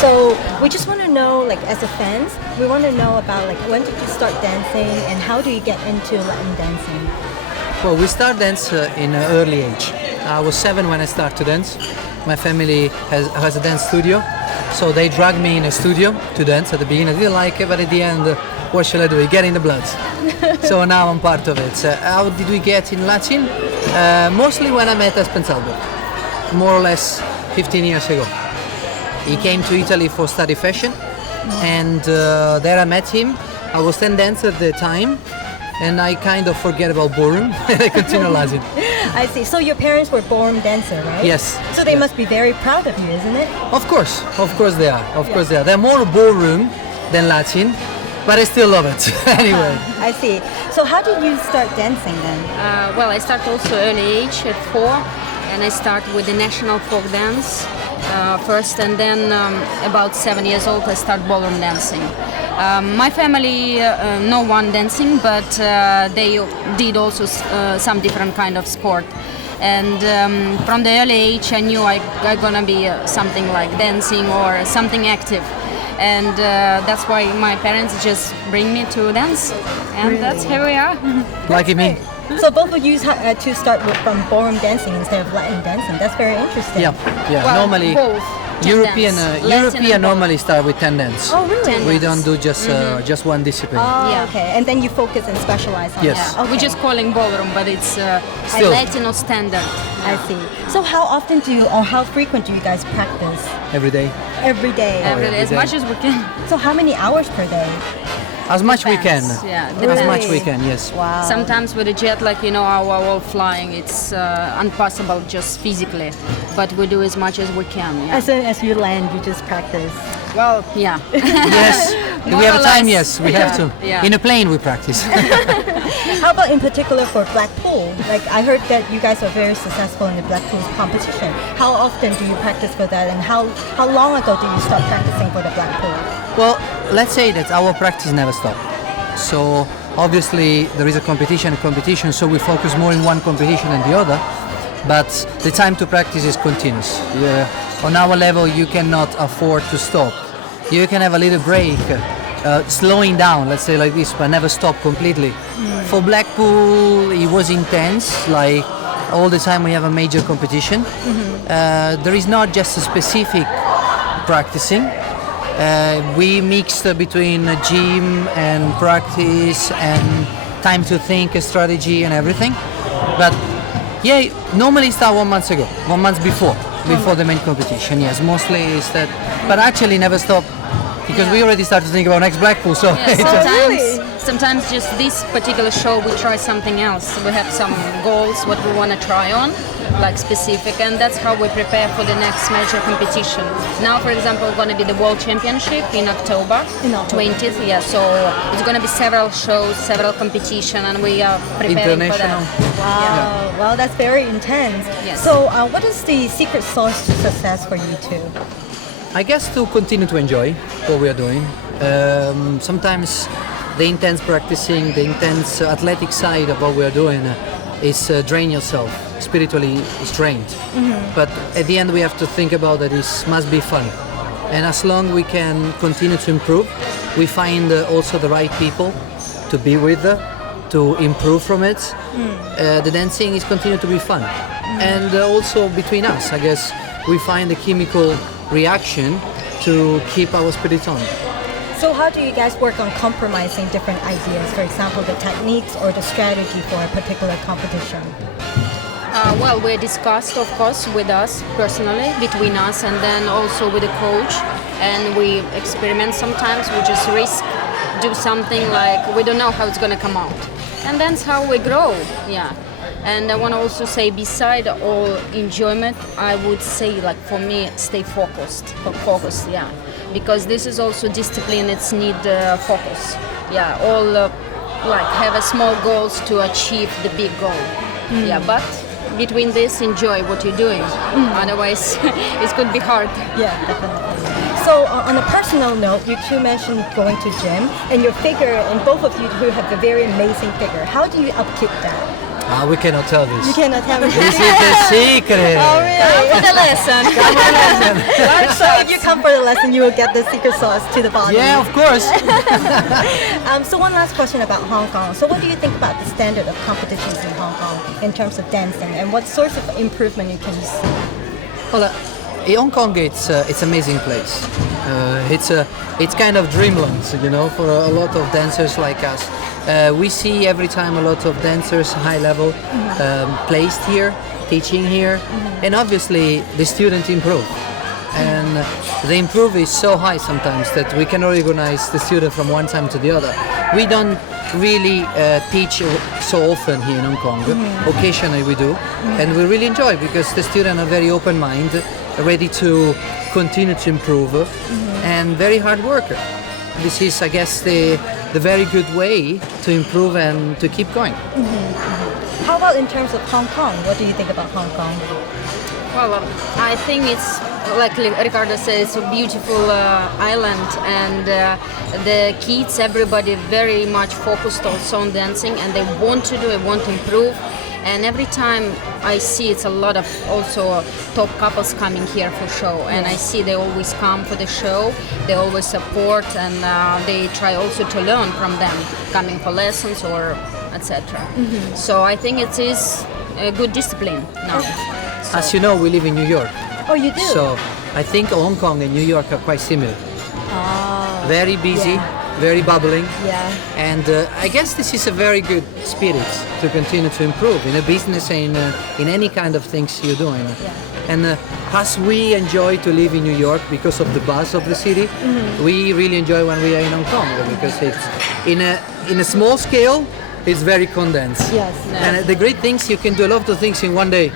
So we just want to know, like, as a fans, we want to know about, like, when did you start dancing and how do you get into Latin dancing? Well, we start dance in an early age. I was 7 when I started to dance. My family has a dance studio, so they dragged me in a studio to dance at the beginning. I didn't like it, but at the end, what shall I do? You get in the blood. So now I'm part of it. How did we get in Latin? Mostly when I met Espensaldo, more or less 15 years ago. He came to Italy for study fashion, and there I met him. I was 10 dancer at the time, and I kind of forget about ballroom and I continue Latin. I see. So your parents were ballroom dancer, right? Yes. So they yes. must be very proud of you, isn't it? Of course they are. Of course they are. They're more ballroom than Latin, but I still love it. Anyway. I see. So how did you start dancing then? Well, I started also early age at 4, and I started with the national folk dance first, and then about 7 years old I started ballroom dancing. My family, no one dancing, but they did also some different kind of sport. And from the early age I knew I'm gonna be something like dancing or something active. And that's why my parents just bring me to dance, and Really? that's here we are. Lucky me. So both of you had to start from ballroom dancing instead of Latin dancing. That's very interesting. Yeah. Well, normally both. European Latin European and normally start with 10 dance. Oh, really? We don't do just one discipline. Oh, Yeah. okay. And then you focus and specialize on Yes. that. Yeah, Okay. we're just calling ballroom, but it's a Still. Latino standard. I see. So how often or how frequent do you guys practice? Every day. Every day. Every day, as every day. much as we can. So how many hours per day? As much we can. Depends, yeah, As depends. much we can, yes. Wow. Sometimes with the jet lag, our wall flying, it's impossible just physically, but we do as much as we can. Yeah. As soon as you land, you just practice. Well, yeah. Yes. If More we have or time, less. yes, we have to. Yeah. In a plane we practice. How about in particular for Blackpool? Like I heard that you guys are very successful in the Blackpool competition. How often do you practice for that, and how long ago did you start practicing for the Blackpool? Well, let's say that our practice never stops. So obviously there is a competition, so we focus more in one competition than the other. But the time to practice is continuous. On our level, you cannot afford to stop. You can have a little break, slowing down, let's say like this, but never stop completely. For Blackpool, it was intense. Like all the time, we have a major competition. There is not just a specific practicing. We mixed between gym and practice and time to think, strategy and everything. But yeah, normally start 1 month ago, 1 month before the main competition. Yes, mostly is that, but actually never stop because we already started to think about next Blackpool. So Yeah, it's just, really? sometimes just this particular show we try something else. We have some goals what we want to try on, like specific, and that's how we prepare for the next major competition. Now, for example, going to be the World Championship in October, In October. 20th. Yeah, so it's going to be several shows, several competition, and we are preparing for International. that. Wow, well, that's very intense. Yes. So, what is the secret sauce to success for you two? I guess to continue to enjoy what we are doing. Sometimes the intense practicing, the intense athletic side of what we are doing is drain yourself. Spiritually, it's drained. But at the end, we have to think about that it must be fun. And as long we can continue to improve, we find also the right people to be with, to improve from it. The dancing is continue to be fun. And also between us, I guess, we find a chemical reaction to keep our spirit on. So, how do you guys work on compromising different ideas? For example, the techniques or the strategy for a particular competition? Well, we discussed, of course, with us personally, between us, and then also with the coach. And we experiment sometimes. We just risk, do something like we don't know how it's going to come out, and that's how we grow. Yeah. And I want to also say, beside all enjoyment, I would say, like for me, stay focused. Focus, yeah, because this is also discipline. It's need focus. Yeah, all like have a small goals to achieve the big goal. Yeah, but between this, enjoy what you're doing. Otherwise, it could be hard. Yeah, definitely. So, on a personal note, you two mentioned going to gym, and your figure, and both of you who have a very amazing figure. How do you upkeep that? We cannot tell this. You cannot tell me. This is the secret. Oh, really? For the lesson. So if you come for the lesson, you will get the secret sauce to the bottom. Yeah, of course. So one last question about Hong Kong. So what do you think about the standard of competitions in Hong Kong in terms of dancing, and what sorts of improvement you can see? Well, Hong Kong, it's amazing place. It's kind of dreamland, you know, for a lot of dancers like us. We see every time a lot of dancers, high level, placed here, teaching here, and obviously the students improve. And the improve is so high sometimes that we cannot recognize the student from one time to the other. We don't really teach so often here in Hong Kong. Occasionally we do, and we really enjoy because the students are very open minded, ready to continue to improve, and very hard worker. This is, I guess, the very good way to improve and to keep going. How about in terms of Hong Kong? What do you think about Hong Kong? Well, I think it's, like Riccardo says, it's a beautiful island, and the kids, everybody very much focused also on dancing, and they want to do it, want to improve. And every time I see it's a lot of also top couples coming here for show, and I see they always come for the show, they always support, and they try also to learn from them, coming for lessons or etc. So I think it is a good discipline now. As you know, we live in New York. Oh, you do? So I think Hong Kong and New York are quite similar. Oh, Very busy, very bubbling. yeah. And I guess this is a very good spirit to continue to improve in a business and in any kind of things you're doing. And as we enjoy to live in New York because of the buzz of the city, we really enjoy when we are in Hong Kong because it's in a small scale. It's very condensed. Yes. And the great things, you can do a lot of things in one day.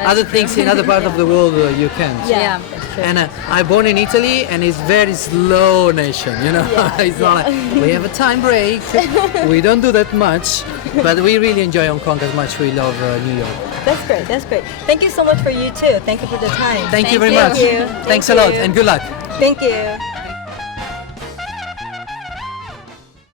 Other things in other parts of the world you can't. Yeah. And I'm born in Italy, and it's very slow nation, you know. It's not like we have a time break. We don't do that much, but we really enjoy Hong Kong as much we love New York. That's great. That's great. Thank you so much for you too. Thank you for the time. Thank you very you. much. Thank you. Thanks Thank a lot, you. and good luck. Thank you.